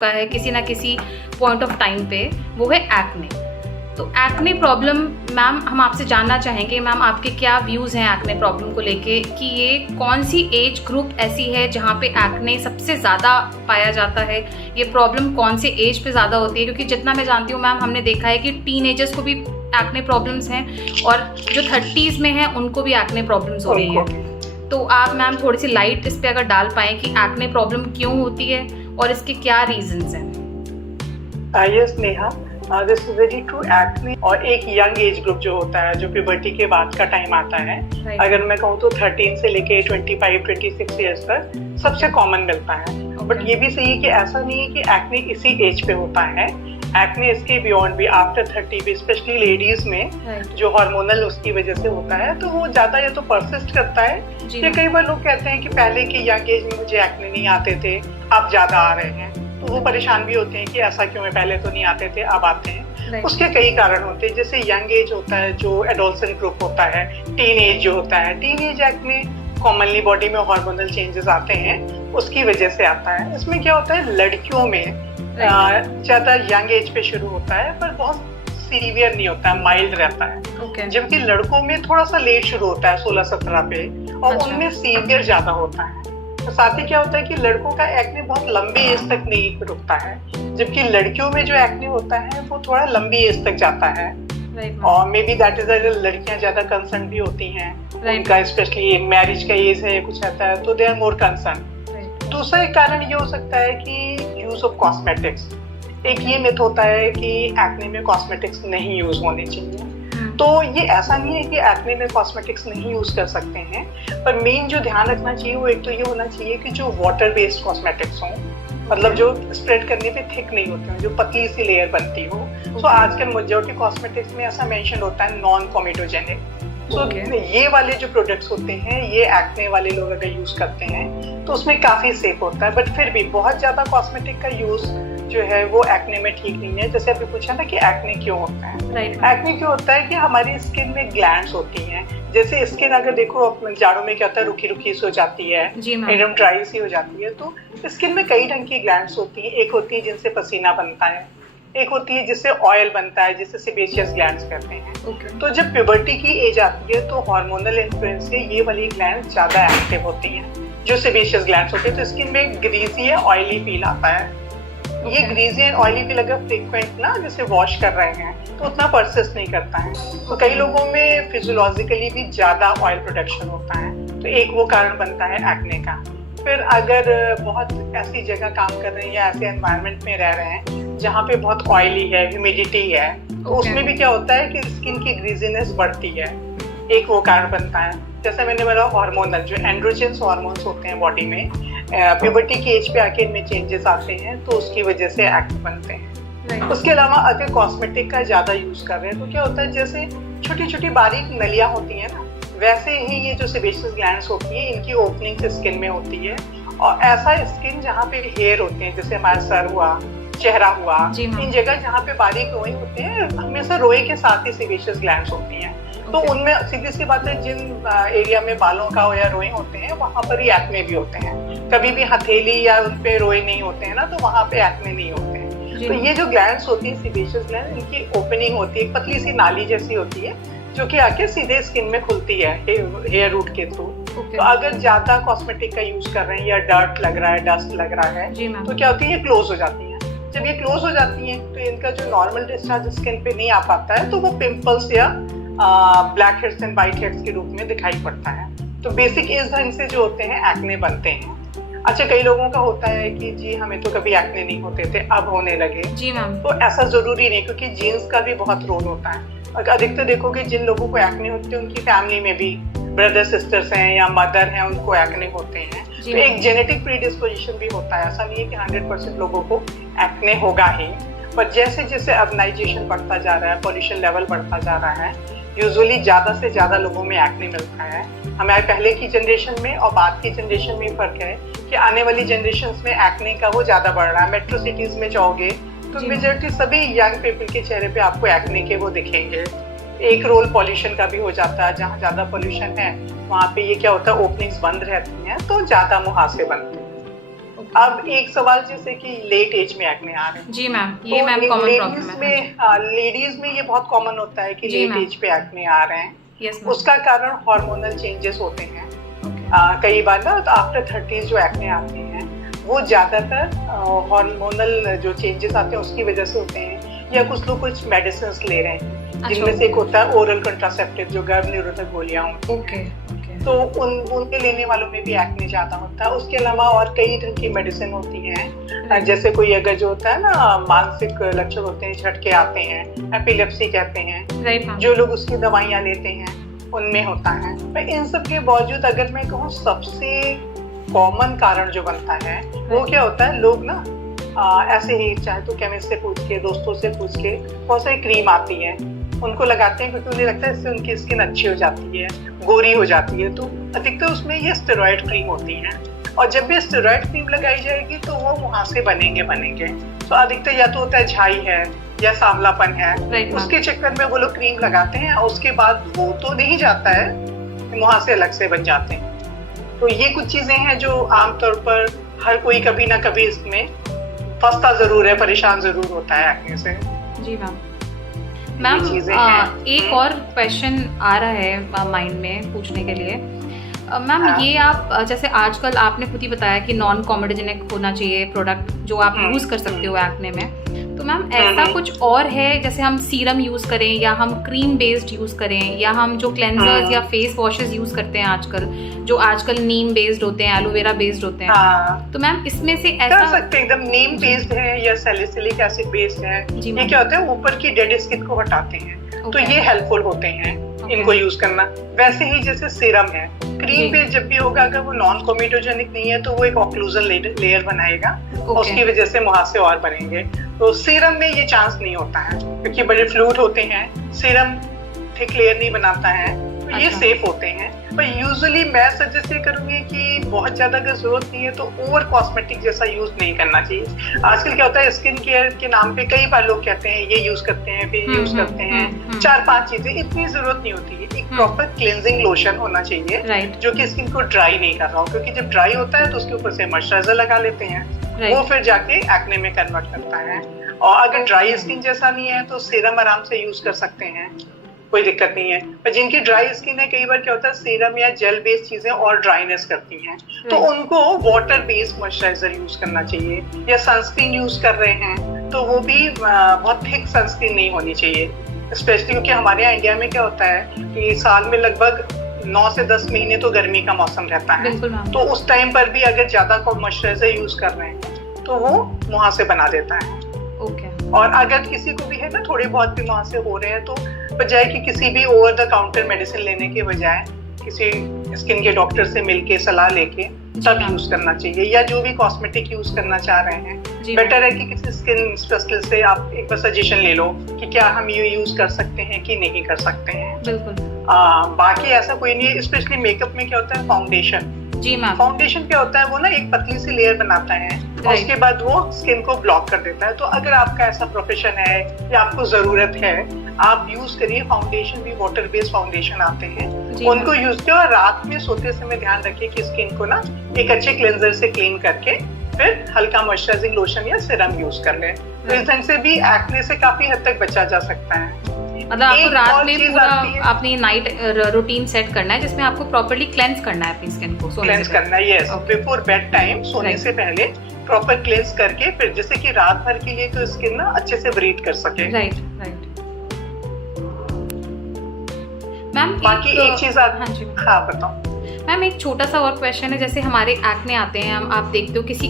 का है किसी ना किसी पॉइंट ऑफ टाइम पे, वो है एक्ने। तो एक्ने प्रॉब्लम मैम हम आपसे जानना चाहेंगे, मैम आपके क्या व्यूज़ हैं एक्ने प्रॉब्लम को लेके, कि ये कौन सी एज ग्रुप ऐसी है जहाँ पे एक्ने सबसे ज़्यादा पाया जाता है, ये प्रॉब्लम कौन से एज पे ज़्यादा होती है? क्योंकि जितना मैं जानती हूँ मैम, हमने देखा है कि टीनेजर्स को भी एक्ने प्रॉब्लम्स हैं और जो 30s में हैं उनको भी एक्ने प्रॉब्लम्स हो रही हैं। तो आप मैम थोड़ी सी लाइट इस पे अगर डाल पाएँ कि एक्ने प्रॉब्लम क्यों होती है और इसके क्या रीजंस हैं? Yes Neha, this is very true. Acne और एक यंग एज ग्रुप जो होता है, जो प्यूबर्टी के बाद का टाइम आता है, अगर मैं कहूँ तो 13 से लेके 25-26 ईयर्स तक सबसे कॉमन मिलता है। बट ये भी सही है कि ऐसा नहीं है कि एक्ने इसी एज पे होता है। एक्ने इसके बियॉन्ड भी आफ्टर 30 भी, स्पेशली लेडीज में जो हार्मोनल उसकी वजह से होता है, तो वो ज्यादा या तो परसिस्ट करता है, या कई बार लोग कहते हैं कि पहले के यंग एज में मुझे एक्ने नहीं आते थे, अब ज्यादा आ रहे हैं, तो वो परेशान भी होते हैं कि ऐसा क्यों है, पहले तो नहीं आते थे अब आते हैं। उसके कई कारण होते हैं, जैसे यंग एज होता है, जो एडोलसेंट ग्रुप होता है, टीन एज जो होता है, teen age acne commonly body में हार्मोनल चेंजेस आते हैं, उसकी वजह से आता है। इसमें क्या होता है, लड़कियों में ज्यादा यंग एज पे शुरू होता है, पर बहुत सीवियर नहीं होता है, माइल्ड रहता है। जबकि लड़कों में थोड़ा सा लेट शुरू होता है 16-17 पे, और उनमें सीवियर ज्यादा होता है। तो साथ ही क्या होता है कि लड़कों का एक्ने बहुत लंबी एज तक नहीं रुकता है, जबकि लड़कियों में जो एक्ने होता है वो थोड़ा लंबी एज तक जाता है। और मे बी दैट इज अगर लड़कियां ज्यादा कंसर्न भी होती हैं, उनका स्पेशली मैरिज का एज है, कुछ आता है, तो दे आर मोर कंसर्न। दूसरा एक कारण ये हो सकता है कि यूज ऑफ कॉस्मेटिक्स। एक ये मिथ होता है कि एक्ने में कॉस्मेटिक्स नहीं यूज होने चाहिए, तो ये ऐसा नहीं है कि एक्ने में कॉस्मेटिक्स नहीं यूज कर सकते हैं, पर मेन जो ध्यान रखना चाहिए वो एक तो ये होना चाहिए कि जो वाटर बेस्ड कॉस्मेटिक्स हों, मतलब जो स्प्रेड करने पे थिक नहीं होते हैं, जो पतली सी लेयर बनती हो। सो आजकल मेजॉरिटी कॉस्मेटिक्स में ऐसा मेंशन होता है नॉन कोमेटोजेनिक। सो ये वाले जो प्रोडक्ट्स होते हैं, ये एक्ने वाले लोग अगर यूज करते हैं तो उसमें काफी सेफ होता है। बट फिर भी बहुत ज्यादा कॉस्मेटिक का यूज जो है वो एक्ने में ठीक नहीं है। जैसे आपने पूछा ना कि एक्ने क्यों होता है, एक्ने क्यों होता है कि हमारी स्किन में ग्लैंड्स होती हैं। जैसे स्किन अगर देखो जाड़ों में क्या होता है, रुखी रुखी सी हो जाती है, एकदम ड्राई सी हो जाती है, तो स्किन में कई ढंग की ग्लैंड्स होती हैं। एक होती है जिनसे पसीना बनता है, एक होती है जिससे ऑयल बनता है, जिसे सेबेशियस ग्लैंड्स कहते हैं। तो जब प्यूबर्टी की एज आती है तो हार्मोनल इन्फ्लुएंस से ये वाली ग्लैंड्स ज्यादा एक्टिव होती हैं, जो सेबेशियस ग्लैंड्स होती है। तो स्किन में ग्रीजी है, ऑयली फील आता है। ये ग्रीजी एंड ऑयली फील अगर फ्रीक्वेंट ना जैसे वॉश कर रहे हैं तो उतना परसिस्ट नहीं करता है। तो कई लोगों में फिजियोलॉजिकली भी ज्यादा ऑयल प्रोडक्शन होता है, तो एक वो कारण बनता है एक्ने का। फिर अगर बहुत ऐसी जगह काम कर रहे हैं या ऐसे एनवायरनमेंट में रह रहे हैं जहाँ पे बहुत ऑयली है, ह्यूमिडिटी है, तो उसमें भी क्या होता है कि स्किन की ग्रीजीनेस बढ़ती है, एक वो कारण बनता है। जैसे मैंने बोला हार्मोनल, जो एंड्रोजेंस हार्मोन्स होते हैं बॉडी में, प्यूबर्टी की एज पे आके इनमें चेंजेस आते हैं, तो उसकी वजह से एक्ने बनते हैं। उसके अलावा अगर कॉस्मेटिक का ज्यादा यूज कर रहे हैं तो क्या होता है, जैसे छोटी छोटी बारीक नलियां होती हैं ना, वैसे ही ये जो सेबेशियस ग्लैंड्स होती है, इनकी ओपनिंग स्किन में होती है। और ऐसा स्किन जहाँ पे हेयर होते हैं, जैसे हमारा सर हुआ, चेहरा हुआ, इन जगह जहाँ पे बारीक रोए होते हैं, हमेशा रोए के साथ ही सेबेशियस ग्लैंड्स होती हैं। तो उनमें सीधी सी बात है, जिन एरिया में बालों का या रोए होते हैं वहां पर ही एक्ने भी होते हैं। कभी भी हथेली या उन पे रोए नहीं होते हैं ना, तो वहां पे एक्ने नहीं होते हैं। तो ये जो ग्लैंड्स होती है सेबेशियस ग्लैंड, इनकी ओपनिंग होती है, पतली सी नाली जैसी होती है, जो कि आके सीधे स्किन में खुलती है हेयर रूट के थ्रू। तो अगर ज्यादा कॉस्मेटिक का यूज कर रहे हैं या डर्ट लग रहा है, डस्ट लग रहा है, तो क्या होती है, ये क्लोज हो जाती है। जब ये क्लोज हो जाती है तो इनका जो नॉर्मल डिस्चार्ज स्किन पे नहीं आ पाता है, तो वो पिंपल्स या black heads and white heads के रूप में दिखाई पड़ता है। तो बेसिक इस ढंग से जो होते हैं एक्ने बनते हैं। अच्छा, कई लोगों का होता है कि जी हमें तो कभी एक्ने नहीं होते थे, अब होने लगे। जी मैम। तो ऐसा जरूरी नहीं, क्योंकि जीन्स का भी बहुत रोल होता है। अधिकतर देखोगे जिन लोगों को एक्ने होते हैं उनकी फैमिली में भी ब्रदर सिस्टर्स हैं या मदर हैं, उनको एक्ने होते हैं। तो एक जेनेटिक प्रीडिस्पोजिशन भी होता है। ऐसा नहीं है कि 100% लोगों को एक्ने होगा ही, पर जैसे जैसे अर्बनाइजेशन बढ़ता जा रहा है, पॉल्यूशन लेवल बढ़ता जा रहा है, यूजुअली ज्यादा से ज्यादा लोगों में एक्ने मिलता है। हमारे पहले की जनरेशन में और बाद की जनरेशन में फर्क है कि आने वाली जनरेशन में एक्ने का वो ज्यादा बढ़ रहा है। मेट्रो सिटीज में जाओगे तो मेजॉरिटी सभी यंग पीपल के चेहरे पे आपको एक्ने के वो दिखेंगे। एक रोल पॉल्यूशन का भी हो जाता है, जहाँ ज्यादा पॉल्यूशन है वहाँ पे ये क्या होता है, ओपनिंग्स बंद रहती हैं, तो ज्यादा मुहासे बनते हैं। अब एक सवाल जैसे कि लेट एज में एक्ने आ रहे हैं। जी मैम, ये तो मैम कॉमन प्रॉब्लम है। लेडीज में ये बहुत कॉमन होता है कि जी लेट मैम। एज पे एक्ने आ रहे हैं। यस उसका कारण हार्मोनल चेंजेस होते हैं। मैम। कई बार ना तो आफ्टर 30s जो एक्ने आते हैं वो ज्यादातर हार्मोनल जो चेंजेस आते हैं उसकी वजह से होते हैं, या कुछ लोग कुछ मेडिसिन ले रहे हैं जिनमें से एक होता है ओरल कंट्रासेप्टिव जो गर्भ निरोधक गोलियां होती हैं। ओके। तो उनके लेने वालों में भी एक्ने ज्यादा होता है। उसके अलावा और कई ढंग की मेडिसिन होती हैं, जैसे कोई अगर जो होता है ना मानसिक लक्षण होते हैं, झटके आते हैं, एपिलेप्सी कहते हैं, जो लोग उसकी दवाइयां लेते हैं उनमें होता है। पर इन सब के बावजूद अगर मैं कहूँ सबसे कॉमन कारण जो बनता है वो क्या होता है, लोग ना ऐसे ही चाहे तो केमिस्ट से पूछ के, दोस्तों से पूछ के, बहुत सारी क्रीम आती है उनको लगाते हैं क्योंकि उन्हें लगता है इससे उनकी स्किन अच्छी हो जाती है, गोरी हो जाती है। तो अधिकतर उसमें ये स्टेरॉइड क्रीम होती है, और जब भी स्टेरॉइड क्रीम लगाई जाएगी तो वो मुहासे बनेंगे। तो अधिकतर या तो होता है झाई है या सांवलापन है, उसके चक्कर में वो लोग क्रीम लगाते हैं, और उसके बाद वो तो नहीं जाता है, मुहासे अलग से बन जाते हैं। तो ये कुछ चीजें हैं जो आमतौर पर हर कोई कभी ना कभी इसमें फंसता जरूर है, परेशान जरूर होता है एक्ने से। जी मैम, एक और क्वेश्चन आ रहा है माइंड में पूछने के लिए। मैम ये आप जैसे आजकल आपने खुद ही बताया कि नॉन कॉमेडोजेनिक होना चाहिए प्रोडक्ट जो आप यूज कर सकते हो एक्ने में, तो मैम ऐसा कुछ और है जैसे हम सीरम यूज करें या हम क्रीम बेस्ड यूज करें या हम जो क्लेंजर्स या फेस वॉशेस यूज करते हैं आजकल, जो आजकल नीम बेस्ड होते हैं, एलोवेरा बेस्ड होते हैं, तो मैम इसमें से ऐसा कर सकते हैं एकदम नीम बेस्ड है या सैलिसिलिक एसिड बेस्ड है। ये क्या होता है, ऊपर की डेड स्किन को हटाते हैं, तो ये हेल्पफुल होते हैं इनको यूज करना। वैसे ही जैसे सीरम है, क्रीम बेस्ड जब भी होगा अगर वो नॉन कोमेडोजेनिक नहीं है तो वो एक ऑक्लूजन लेयर बनाएगा, उसकी वजह से मुहासे और बनेंगे। तो सीरम में ये चांस नहीं होता है क्योंकि बड़े फ्लूइड होते हैं, सीरम थिक लेयर नहीं बनाता है, तो ये सेफ होते हैं। पर यूजुअली मैं सजेस्ट ये करूंगी कि बहुत ज्यादा अगर जरूरत नहीं है तो ओवर कॉस्मेटिक जैसा यूज नहीं करना चाहिए। आजकल क्या होता है, स्किन केयर के नाम पे कई बार लोग कहते हैं ये यूज करते हैं, फिर यूज करते हैं 4-5 चीजें, इतनी जरूरत नहीं होती है। एक प्रॉपर क्लींजिंग लोशन होना चाहिए जो कि स्किन को ड्राई नहीं कर रहा हो, क्योंकि जब ड्राई होता है तो उसके ऊपर से मॉइस्चराइजर लगा लेते हैं, वो फिर जाके एक्ने में कन्वर्ट करता है। और अगर ड्राई स्किन जैसा नहीं है तो सीरम आराम से यूज कर सकते हैं, कोई दिक्कत नहीं है। पर जिनकी ड्राई स्किन है, कई बार क्या होता है सीरम या जेल बेस्ड चीजें और ड्राइनेस करती हैं, तो उनको वाटर बेस्ड मॉइस्चराइजर यूज करना चाहिए। या सनस्क्रीन यूज कर रहे हैं तो वो भी बहुत थिक सनस्क्रीन नहीं होनी चाहिए, स्पेशली क्योंकि हमारे यहाँ इंडिया में क्या होता है कि साल में लगभग 9 से 10 महीने तो गर्मी का मौसम रहता है, तो उस टाइम पर भी अगर ज्यादा मॉइस्चराइजर यूज कर रहे हैं तो वो मुहासे बना देता है। और अगर किसी को भी है ना थोड़े बहुत भी मुहासे हो रहे हैं तो बजाय कि किसी भी ओवर द काउंटर मेडिसिन लेने के बजाय किसी स्किन के डॉक्टर से मिलके सलाह लेके तब यूज करना चाहिए। या जो भी कॉस्मेटिक यूज करना चाह रहे हैं, बेटर है कि किसी स्किन स्पेशलिस्ट से आप एक बार सजेशन ले लो कि क्या हम ये यूज कर सकते हैं कि नहीं कर सकते हैं। बिल्कुल। बाकी ऐसा कोई नहीं है। स्पेशली मेकअप में क्या होता है, फाउंडेशन। जी मैम। फाउंडेशन क्या होता है, वो ना एक पतली सी लेयर बनाता है और उसके बाद वो स्किन को ब्लॉक कर देता है। तो अगर आपका ऐसा प्रोफेशन है या आपको जरूरत है, आप यूज करिए फाउंडेशन भी, वाटर बेस्ड फाउंडेशन आते हैं, उनको यूज करिए। और रात में सोते समय ध्यान रखिए कि स्किन को ना एक अच्छे क्लेंजर से क्लीन करके फिर हल्का मॉइस्चराइजिंग लोशन या सीरम यूज कर ले। तो इस ढंग से भी एक्ने से काफी हद तक बचा जा सकता है। मतलब आपको रात में पूरा अपनी नाइट रूटीन सेट करना है जिसमें आपको प्रॉपर्ली क्लेंस करना है अपनी स्किन को, क्लेंस करना है। यस, बिफोर बेड टाइम, सोने से पहले प्रॉपर क्लेंस करके फिर जैसे कि रात भर के लिए तो स्किन ना अच्छे से ब्रीथ कर सके। राइट। मैम बाकी एक चीज हाँ बताओ मैम। एक छोटा सा और क्वेश्चन है, जैसे हमारे एक्ने आते हैं, हम आप देखते हो किसी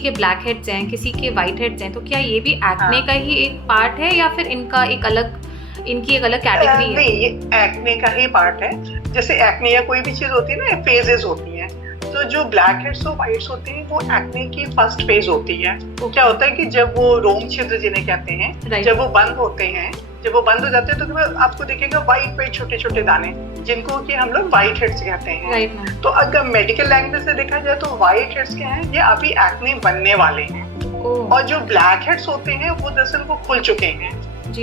के ब्लैक हेड्स हैं, किसी के व्हाइट हेड्स हैं, तो क्या ये भी एक्ने का ही एक पार्ट है या फिर इनकी एक अलग कैटेगरी है? नहीं, ये एक्ने का ही पार्ट है। जैसे एक्ने या कोई भी चीज होती है ना, फेजेस होती हैं। तो जो ब्लैक हेड्स और व्हाइट्स होते हैं वो एक्ने की फर्स्ट फेज होती है। तो क्या होता है कि जब वो रोम छिद्र जिन्हें कहते हैं, जब वो बंद होते हैं, जब वो बंद हो जाते हैं तो आपको दिखेगा व्हाइट छोटे छोटे दाने, जिनको कि हम लोग व्हाइट हेड्स कहते हैं। तो अगर मेडिकल लैंग्वेज से देखा जाए तो व्हाइट हेड्स क्या है, ये अभी एक्ने बनने वाले हैं। और जो ब्लैक हेड्स होते हैं वो दरअसल वो खुल चुके हैं,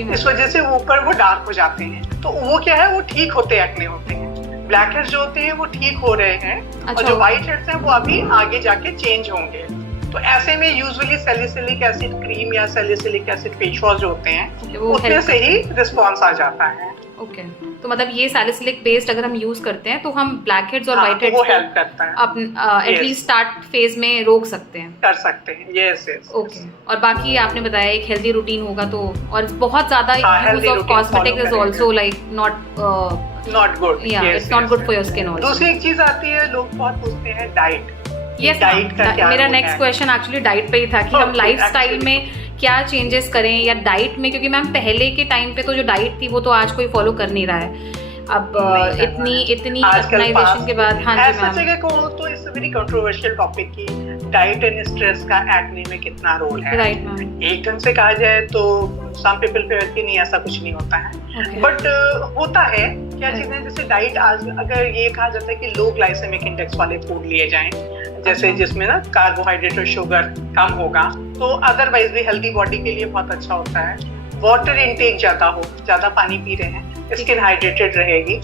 इस वजह से ऊपर वो डार्क हो जाते हैं। तो वो क्या है, वो ठीक होते एक्ने होते हैं। ब्लैक हेड्स जो होते हैं वो ठीक हो रहे हैं, और जो व्हाइट हेड्स हैं वो अभी आगे जाके चेंज होंगे। तो ऐसे में यूजुअली सैलिसिलिक एसिड क्रीम या सैलिसिलिक एसिड फेस वॉश जो होते हैं वो उसमें से ही रिस्पॉन्स आ जाता है। ओके, तो मतलब ये सैलिसिलिक बेस्ड अगर हम यूज करते हैं तो हम ब्लैक हेड्स और हाँ, व्हाइट तो हेड्स वो हेल्प करता है, अब एटलीस्ट स्टार्ट फेज में रोक सकते हैं, कर सकते हैं। Yes yes. ओके। और बाकी आपने बताया एक हेल्दी रूटीन होगा तो, और बहुत ज्यादा use of cosmetics is also like not good, it's not good for your skin also. दूसरी एक चीज आती है, लोग बहुत पूछते हैं डाइट। यस, मेरा नेक्स्ट क्वेश्चन एक्चुअली डाइट पे ही था कि हम लाइफस्टाइल में क्या चेंजेस करें या डाइट में, क्योंकि मैम पहले के टाइम पे तो जो डाइट थी वो तो आज कोई फॉलो कर नहीं रहा है। अब इतनी कस्टमाइजेशन के बाद, हाँ जी मैम, जगह को तो it's a very controversial topic की डाइट एंड स्ट्रेस का एक्ने में कितना रोल है। Right ma'am. एक ढंग से कहा जाए तो सम पीपल पे कि नहीं ऐसा कुछ नहीं होता है, बट होता है। क्या चीजें जैसे डाइट, आज अगर ये कहा जाता है कि लो ग्लाइसेमिक इंडेक्स वाले फूड लिए जाएं, जैसे जिसमें ना कार्बोहाइड्रेट और शुगर कम होगा, तो अदरवाइज भी हेल्दी बॉडी के लिए बहुत अच्छा होता है। वाटर इनटेक ज्यादा हो, ज्यादा पानी पी रहे हैं, स्किन हाइड्रेटेड रहेगी,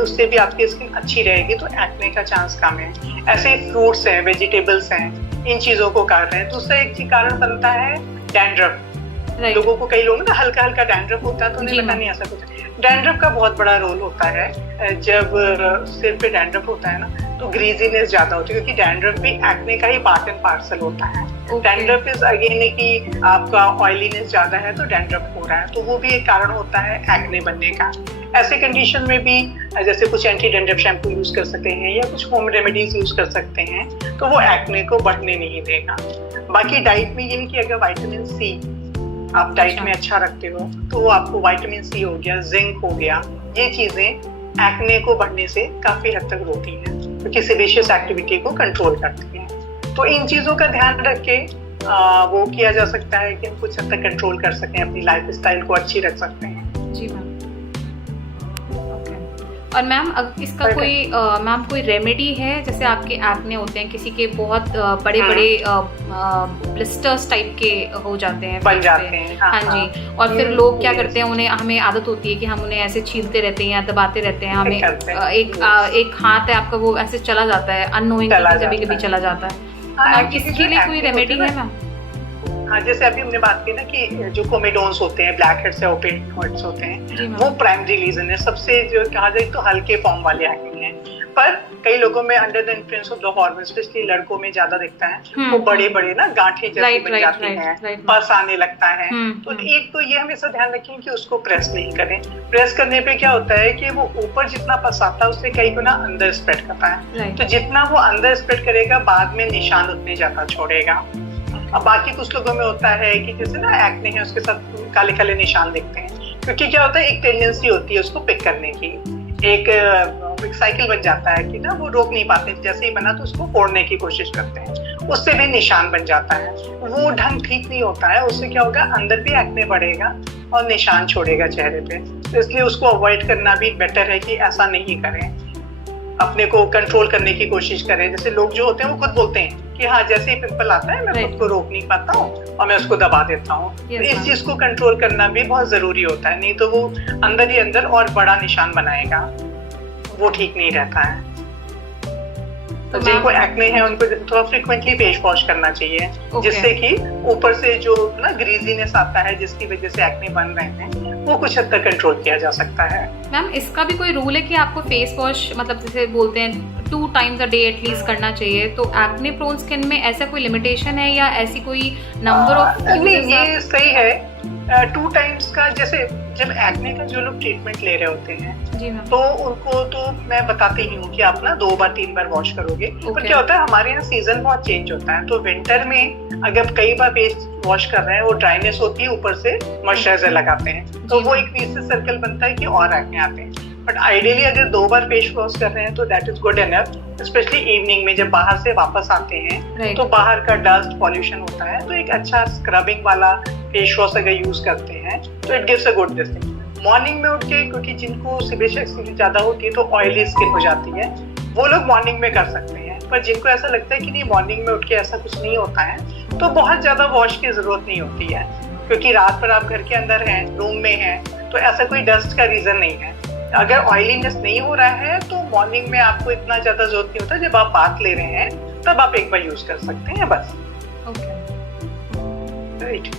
उससे भी आपकी स्किन अच्छी रहेगी, तो एक्ने का चांस कम है। ऐसे फ्रूट्स हैं, वेजिटेबल्स हैं, इन चीजों को कर रहे हैं। दूसरा एक कारण बनता है डैंड्रफ। लोगों को, कई लोगों का हल्का हल्का डैंड्रफ होता है तो उन्हें लगता नहीं ऐसा कुछ। डैंड्रफ का बहुत बड़ा रोल होता है। जब सिर पे डैंड्रफ होता है ना तो ग्रीजीनेस ज्यादा होती है, क्योंकि डैंड्रफ भी एक्ने का ही पार्ट एंड पार्सल होता है। डैंड्रफ इज अगेन कि आपका ऑयलीनेस ज्यादा है तो डैंड्रफ हो रहा है, तो वो भी एक कारण होता है एक्ने बनने का। ऐसे कंडीशन में भी जैसे कुछ एंटी डैंड्रफ शैम्पू यूज कर सकते हैं या कुछ होम रेमेडीज यूज कर सकते हैं, तो वो एक्ने को बढ़ने नहीं देगा। बाकी डाइट में ये है कि अगर विटामिन सी आप डाइट में अच्छा रखते हो तो वो आपको विटामिन सी हो गया, जिंक हो गया, ये चीजें एक्ने को बढ़ने से काफी हद तक रोकती हैं, क्योंकि सेबेशियस एक्टिविटी को कंट्रोल करती हैं। तो इन चीजों का ध्यान रख के वो किया जा सकता है कि हम कुछ हद तक कंट्रोल कर सकें, अपनी लाइफ स्टाइल को अच्छी रख सकते हैं। जी मैम। और मैम इसका कोई रेमेडी है, जैसे आपके एक्ने होते हैं, किसी के बहुत बड़े बड़े ब्लिस्टर्स टाइप के हो जाते हैं, बन जाते हैं, हाँ जी, और फिर लोग क्या करते हैं, हमें आदत होती है कि हम उन्हें ऐसे छीलते रहते हैं या दबाते रहते हैं, हमें एक हाथ है आपका वो ऐसे चला जाता है, अननोइंग कभी कभी चला जाता है, इसके लिए कोई रेमेडी है मैम? हाँ, जैसे अभी हमने बात की ना कि जो कोमेडोन्स होते हैं, ब्लैक हेड्स या ओपेन हेड्स होते हैं, वो प्राइमरी रीजन है। सबसे जो कहा जाए तो हल्के फॉर्म वाले एक्ने हैं, पर कई लोगों में under the influence of the hormone, specially लड़कों में ज्यादा दिखता है, वो बड़े बड़े ना गांठें जैसी बन जाती हैं, पस आने लगता है। तो एक तो ये हमेशा ध्यान रखें कि उसको प्रेस नहीं करें। प्रेस करने पे क्या होता है कि वो ऊपर जितना पस आता है उससे कई गुना अंदर स्प्रेड करता है, तो जितना वो अंदर स्प्रेड करेगा बाद में निशान उतने ज्यादा छोड़ेगा। अब बाकी कुछ लोगों में होता है कि जैसे ना एक्ने है उसके साथ काले काले निशान दिखते हैं, क्योंकि क्या होता है, एक टेंडेंसी होती है उसको पिक करने की, एक साइकिल बन जाता है कि ना वो रोक नहीं पाते, जैसे ही बना तो उसको फोड़ने की कोशिश करते हैं, उससे भी निशान बन जाता है। वो ढंग ठीक नहीं होता है, उससे क्या होगा, अंदर भी एक्ने बढ़ेगा और निशान छोड़ेगा चेहरे पे। तो इसलिए उसको अवॉइड करना भी बेटर है कि ऐसा नहीं करें, अपने को कंट्रोल करने की कोशिश करें। जैसे लोग जो होते हैं वो खुद बोलते हैं कि हाँ, जैसे ही पिंपल आता है मैं खुद को रोक नहीं पाता हूँ और मैं उसको दबा देता हूँ। तो इस चीज को कंट्रोल करना भी बहुत जरूरी होता है, नहीं तो वो अंदर ही अंदर और बड़ा निशान बनाएगा, वो ठीक नहीं रहता है। तो जिनको एक्ने है उनको थोड़ा फ्रीक्वेंटली फेस वॉश करना चाहिए, जिससे कि ऊपर से जो ना ग्रीजीनेस आता है जिसकी वजह से एक्ने बन रहे हैं वो कुछ हद तक कंट्रोल किया जा सकता है। मैम इसका भी कोई रूल है कि आपको फेस वॉश मतलब जैसे बोलते हैं 2 times a day एटलीस्ट करना चाहिए, तो एक्ने प्रोन स्किन में ऐसा कोई लिमिटेशन है या ऐसी कोई नंबर ऑफ? नहीं, ये सही है 2 times का। जैसे जब एक्ने का जो लोग ट्रीटमेंट ले रहे होते हैं तो उनको तो मैं बताती ही हूँ कि आप ना 2 बार 3 बार वॉश करोगे। पर क्या होता है, हमारे यहाँ सीजन बहुत चेंज होता है, तो विंटर में अगर कई बार फेस वॉश कर रहे हैं वो ड्राइनेस होती है, ऊपर से मॉइस्चराइजर लगाते हैं तो वो एक विशियस सर्कल बनता है कि और एक्ने आते हैं। बट आइडियली अगर 2 बार फेस वॉश कर रहे हैं तो that is good enough, specially evening में जब बाहर से वापस आते हैं तो बाहर का डस्ट पॉल्यूशन होता है, तो एक अच्छा स्क्रबिंग वाला फेस वॉश अगर यूज करते हैं तो it gives a good this. Morning में उठ के, क्योंकि जिनको सेबेशियस एक्ने ज्यादा होती है तो ऑयली स्किन हो जाती है, वो लोग मॉर्निंग में कर सकते हैं। पर जिनको ऐसा लगता है कि नहीं मॉर्निंग में उठ के ऐसा कुछ नहीं होता है, तो बहुत ज्यादा वॉश की जरूरत नहीं होती है, क्योंकि रात भर आप घर के अंदर हैं, रूम में हैं, तो ऐसा कोई डस्ट का रीजन नहीं है। अगर ऑयलीनेस नहीं हो रहा है तो मॉर्निंग में आपको इतना ज्यादा जरूरत नहीं होता, जब आप बात ले रहे हैं तब आप एक बार यूज कर सकते हैं बस। Okay right